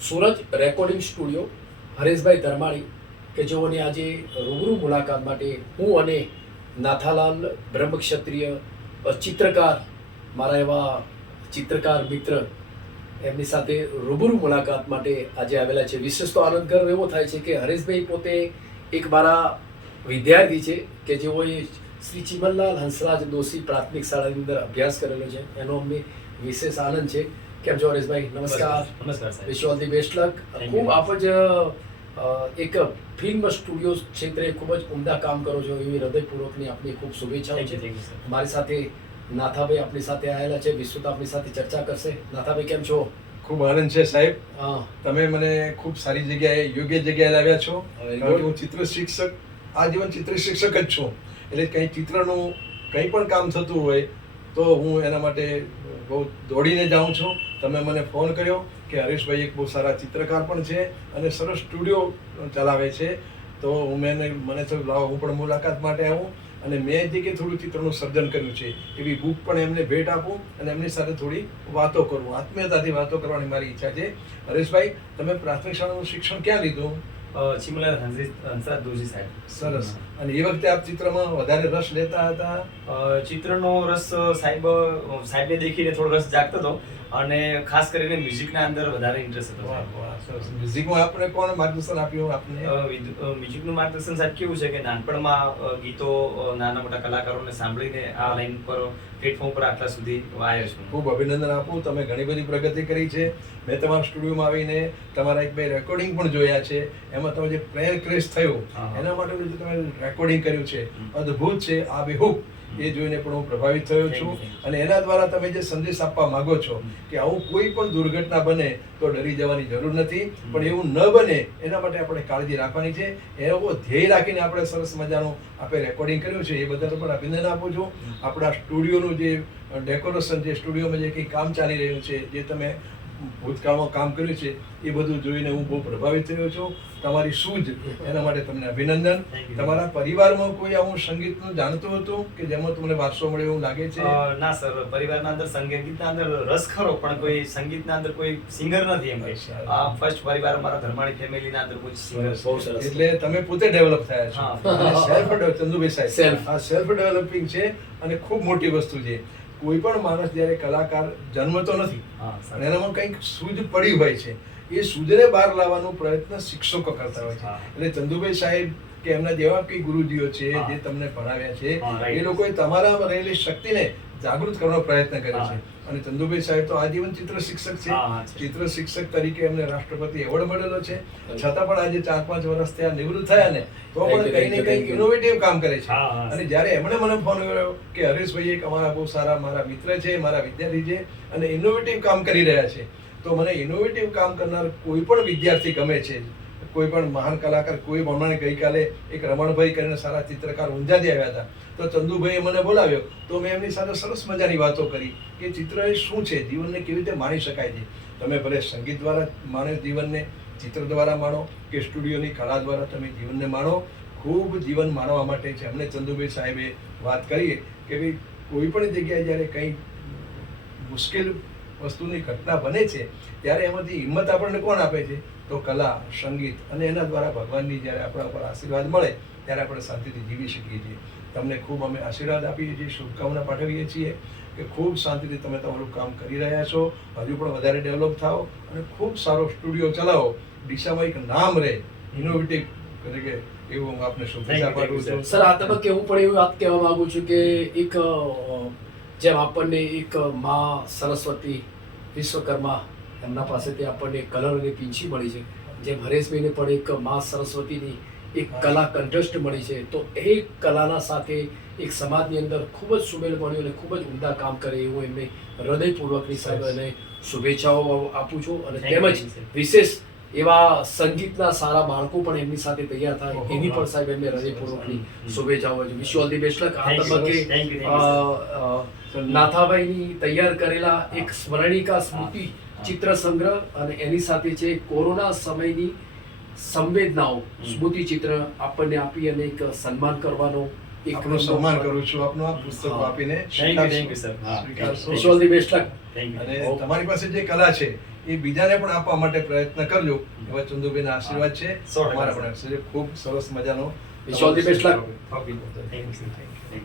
Surat recording studio Hareshbhai Dharmani કે જેઓની આજે રૂબરૂ મુલાકાત માટે હું અને નાથાલાલ બ્રહ્મક્ષત્રિય ચિત્રકાર મારા એવા ચિત્રકાર મિત્ર એમની સાથે રૂબરૂ મુલાકાત માટે આજે આવેલા છે. વિશેષ તો આનંદ ગર્વ એવો થાય છે કે હરેશભાઈ પોતે એક મારા વિદ્યાર્થી છે કે જેઓએ શ્રી ચિમનલાલ હંસરાજ દોશી પ્રાથમિક શાળાની અંદર અભ્યાસ કરેલો છે. એનો અમને વિશેષ આનંદ છે. કેમ છો હરેશભાઈ? નમસ્કાર. નમસ્કાર સાહેબ. વિશ ઓલ ધી બેસ્ટ લક. ખૂબ આપ જ એક ફિલ્મ સ્ટુડિયો ક્ષેત્રે ખૂબ જ ઉમદા કામ કરો છો એવી હૃદયપૂર્વકની આપની ખૂબ શુભેચ્છાઓ છે. મારી સાથે નાથાભાઈ આપણી સાથે આવેલા છે. વિસ્તૃત આપણી સાથે ચર્ચા કરશે. નાથાભાઈ કેમ છો? ખૂબ આનંદ છે સાહેબ. હા, તમે મને ખૂબ સારી જગ્યાએ યોગ્ય જગ્યાએ લાવ્યા છો. કારણ કે હું ચિત્ર શિક્ષક, આજીવન ચિત્ર શિક્ષક જ છું. એટલે કંઈ ચિત્રનું કંઈ પણ કામ થતું હોય તો હું એના માટે બહુ દોડીને જાઉં છું. તમે મને ફોન કર્યો કે હરેશભાઈ એક બહુ સારા ચિત્રકાર પણ છે અને સરસ સ્ટુડિયો ચલાવે છે, તો મને થયું લાવો હું પણ મુલાકાત માટે આવું અને મેં જે કે થોડું ચિત્રનું સર્જન કર્યું છે એવી બુક પણ એમને ભેટ આપું અને એમની સાથે થોડી વાતો કરું. આત્મીયતાથી વાતો કરવાની મારી ઈચ્છા છે. હરેશભાઈ, તમે પ્રાથમિક શાળાનું શિક્ષણ ક્યાં લીધું? ચિમનલાલ હંસરાજ દોશી સાહેબ. સરસ. અને એ વખતે આપ ચિત્રમાં વધારે રસ લેતા હતા? ચિત્રનો રસ સાહેબને દેખીને થોડો રસ જાગતો હતો અને ખાસ કરીને મ્યુઝિકના અંદર વધારે ઇન્ટરેસ્ટ હતો. વાહ, વાહ, સરસ. મ્યુઝિકમાં આપણે કોણ માર્ગદર્શન આપ્યું આપને? મ્યુઝિકનું માર્ગદર્શન સાહેબ કેવું છે કે નાનપણમાં ગીતો નાના મોટા કલાકારોને સાંભળીને આ લાઈન પર પ્લેટફોર્મ પર આટલા સુધી આવ્યો છું. ખૂબ અભિનંદન આપું. તમે ઘણી બધી પ્રગતિ કરી છે. મેં તમારા સ્ટુડિયોમાં આવીને તમારા એક બે રેકોર્ડિંગ પણ જોયા છે. એમાં તમે જે પ્લેન ક્રેશ થયું એના માટે જે તમે રેકોર્ડિંગ કર્યું છે અદ્ભુત છે. આ બેહૂબ એ જોઈને પણ હું પ્રભાવિત થયો છું. અને એના દ્વારા તમે જે સંદેશ આપવા માંગો છો કે આવું કોઈ પણ દુર્ઘટના બને તો ડરી જવાની જરૂર નથી, પણ એવું ન બને એના માટે આપણે કાળજી રાખવાની છે. એવો ધ્યેય રાખીને આપણે સરસ મજાનું આપણે રેકોર્ડિંગ કર્યું છે. એ બદલ પણ અભિનંદન આપું છું. આપણા સ્ટુડિયોનું જે ડેકોરેશન, જે સ્ટુડિયોમાં જે કંઈ કામ ચાલી રહ્યું છે, જે તમે ભૂતકાળમાં કામ કર્યું છે એ બધું જોઈને હું બહુ પ્રભાવિત થયો છું. તમારી સૂઝ એના માટે તમને અભિનંદન. તમારા પરિવારમાં કોઈ આવું સંગીતનું જાણતું હતું કે જેમાં તમને વારસો મળ્યો એવું લાગે છે? ના સર, પરિવારના અંદર સંગીતના અંદર રસ ખરો, પણ કોઈ સંગીતના અંદર કોઈ સિંગર નથી. એમ ફર્સ્ટ પરિવાર મારા ધર્માણી ફેમિલીના અંદર કોઈ સિંગર. બહુ સરસ. એટલે તમે પોતે ડેવલપ થયા છો. સેલ્ફ ડેવલપ, ચંદુભાઈ સાહેબ, આ સેલ્ફ ડેવલપિંગ છે અને ખૂબ મોટી વસ્તુ છે. કોઈ પણ માણસ જ્યારે કલાકાર જન્મતો નથી અને એનામાં કંઈક સૂઝ પડી હોય છે, એ સૂઝને બહાર લાવવાનો પ્રયત્ન શિક્ષકો કરતા હોય છે. એટલે ચંદુભાઈ સાહેબ કે એમના જેવા કઈ ગુરુજીઓ છે જે તમને ભણાવ્યા છે, એ લોકોએ તમારામાં રહેલી શક્તિને જાગૃત કરવાનો પ્રયત્ન કર્યો છે. અને ચંદુભાઈ સાહેબ તો આજીવન ચિત્ર શિક્ષક છે. ચિત્ર શિક્ષક તરીકે એમને રાષ્ટ્રપતિ એવોર્ડ મળેલો છે. છતાં પણ આજે 4-5 વર્ષ ત્યાં નિવૃત્ત થયા ને તો પણ કંઈ ને કંઈ ઇનોવેટિવ કામ કરે છે. અને જ્યારે એમણે મને ફોન કર્યો કે હરેશભાઈ એક અમારા બહુ સારા મારા મિત્ર છે, મારા વિદ્યાર્થી છે અને ઇનોવેટિવ કામ કરી રહ્યા છે, તો મને ઇનોવેટિવ કામ કરનાર કોઈ પણ વિદ્યાર્થી ગમે છે. કોઈ પણ મહાન કલાકાર, કોઈ હમણાં ગઈકાલે એક રમણભાઈ કરીને સારા ચિત્રકાર ઊંઝાથી આવ્યા હતા, તો ચંદુભાઈએ મને બોલાવ્યો તો મેં એમની સાથે સરસ મજાની વાતો કરી કે ચિત્ર એ શું છે, જીવનને કેવી રીતે માણી શકાય છે. તમે ભલે સંગીત દ્વારા માણો જીવનને, ચિત્ર દ્વારા માણો કે સ્ટુડિયોની કલા દ્વારા તમે જીવનને માણો, ખૂબ જીવન માણવા માટે છે. અમને ચંદુભાઈ સાહેબે વાત કરી કે ભાઈ કોઈ પણ જગ્યાએ જ્યારે કંઈ મુશ્કેલ વસ્તુની ઘટના બને છે ત્યારે એમાંથી હિંમત આપણને કોણ આપે છે? તો કલા, સંગીત અને એના દ્વારા ભગવાનની જ્યારે આપણા ઉપર આશીર્વાદ મળે ત્યારે આપણે શાંતિથી જીવી શકીએ છીએ. તમને ખૂબ અમે આશીર્વાદ આપીએ છીએ, શુભકામના પાઠવીએ છીએ કે ખૂબ શાંતિથી તમે તમારું કામ કરી રહ્યા છો. હજુ પણ વધારે ડેવલપ થાઓ અને ખૂબ સારો સ્ટુડિયો ચલાવો, દિશામાં એક નામ રહે, ઇનોવેટિવ તરીકે, એવું હું આપને શુભેચ્છા પાઠવું છું. સર, આ તબક્કે હું પણ એવું વાત કહેવા માંગુ છું કે એક જેમ આપણને એક માં સરસ્વતી વિશ્વકર્મા એમના પાસેથી આપણને કલર અને પીંછી મળી છે, જેમ હરેશભાઈને પણ એક માં સરસ્વતીની એક કલા કંઠસ્થ મળી છે, તો એ કલાના સાથે એક સમાજની અંદર ખૂબ જ સુમેળ મળ્યો અને ખૂબ જ ઉમદા કામ કરે એવું એમને હૃદયપૂર્વકની સાહેબ અને શુભેચ્છાઓ આપું છું. અને તેમજ વિશેષ એવા સંગીતના સારા બાળકો પણ એમની સાથે તૈયાર થાય એની પણ સાહેબ એમને હૃદયપૂર્વકની શુભેચ્છાઓ છે. Wish you all the best luck. આ તબક્કે નાથાભાઈની તૈયાર કરેલા એક સ્મરણિકા સ્મૃતિ ચિત્ર સંગ્રહ અને એની સાથે છે કોરોના સમયની સંવેદનાઓ સ્મૃતિ ચિત્ર આપણને આપી અને એક સન્માન કરવાનો આપનું સન્માન કરું છું. આપનું આ પુસ્તકો આપીને thank you sir. Wish you all the best luck. અને તમારી પાસે જે કલા છે એ બીજાને પણ આપવા માટે પ્રયત્ન કરજો એવા ચંદુભાઈના આશીર્વાદ છે 100% અમારા પણ આશીર્વાદ. ખૂબ સરસ મજાનો Wish all the best luck. Thank you